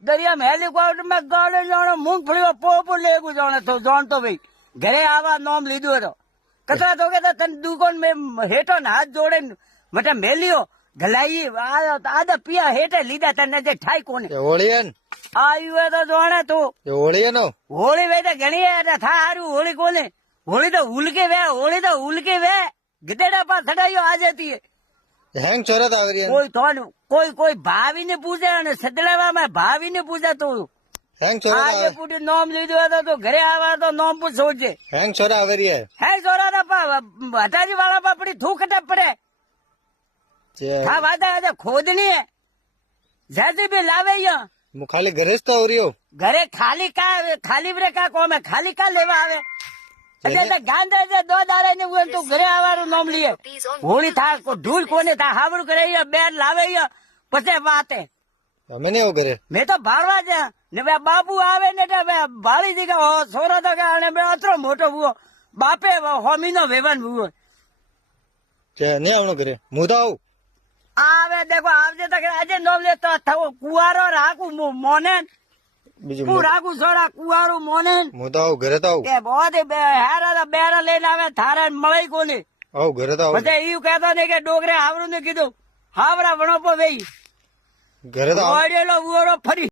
દરિયા હેલિકોપ્ટર માં ગાડે જાણો મૂંગફળીઓ પોપો લેગું જાણે તો જાણતો ભાઈ ઘરે આવા નોમ લીધું હતો કચરા તો કે તને દુકાન મેં હેઠો ને હાથ જોડે મટા મેલ્યો ગલાઈ આદા પિયા હેઠે લીધા તને જે ઠાઈ કોને હોળી આવ્યું તો જોણે તું હોળી નો હોળી વે તો ઘણી થા હારું હોળી કોને હોળી તો ઉલકે વે ગધેડા પા થડાયો આજે તી હેંગ ચોરત આવી કોઈ થોડું કોઈ ભાવી ને પૂછે અને સદડાવામાં ભાવી ને પૂછે તો હેંગ ચોરત આજે પૂટી નોમ લીધું હતું તો ઘરે આવા તો નોમ પૂછ છે હેંગ ચોરા આવી રહી હે જોરા હટાજી વાળા પાપડી થૂકટે પડે હા વાદા ખોદણી જ્યાંથી બી લાવે હું ખાલી ઘરે જ તો આવ્યો ઘરે ખાલી બ્રે કા કોમે ખાલી કા લેવા આવે એટલે ગાંધા છે દો દાડે ને તું ઘરે આવવાનું નામ લીએ હોળી થા ધૂળ કોને થા હાવડું કરે બેન લાવે પછી વાતે અમે નહીં આવું ઘરે મેં તો ભાળવા છે ને બે બાબુ આવે ને ભાળી દી છોરો તો કે અતરો મોટો ભૂવો બાપે હોમી નો વેવાન ભૂવો નહીં આવવાનું ઘરે હું તો આવું આવે દેખો આવજે તો આજે નોમ લેતો થવો કુવારો રાખું મોને બીજું હું રાખું છોરા કુવારું મોને હું તો આવું ઘરે તો આવું કે બહુ હેરા બેરા લઈને આવે થારે મળે કોને આવું ઘરે તો આવું પછી એવું કહેતા ને કે ડોગરે હાવડું ને કીધું હાવડા વણોપો વેઈ ઘરે તો વળેલો ઉરો ફરી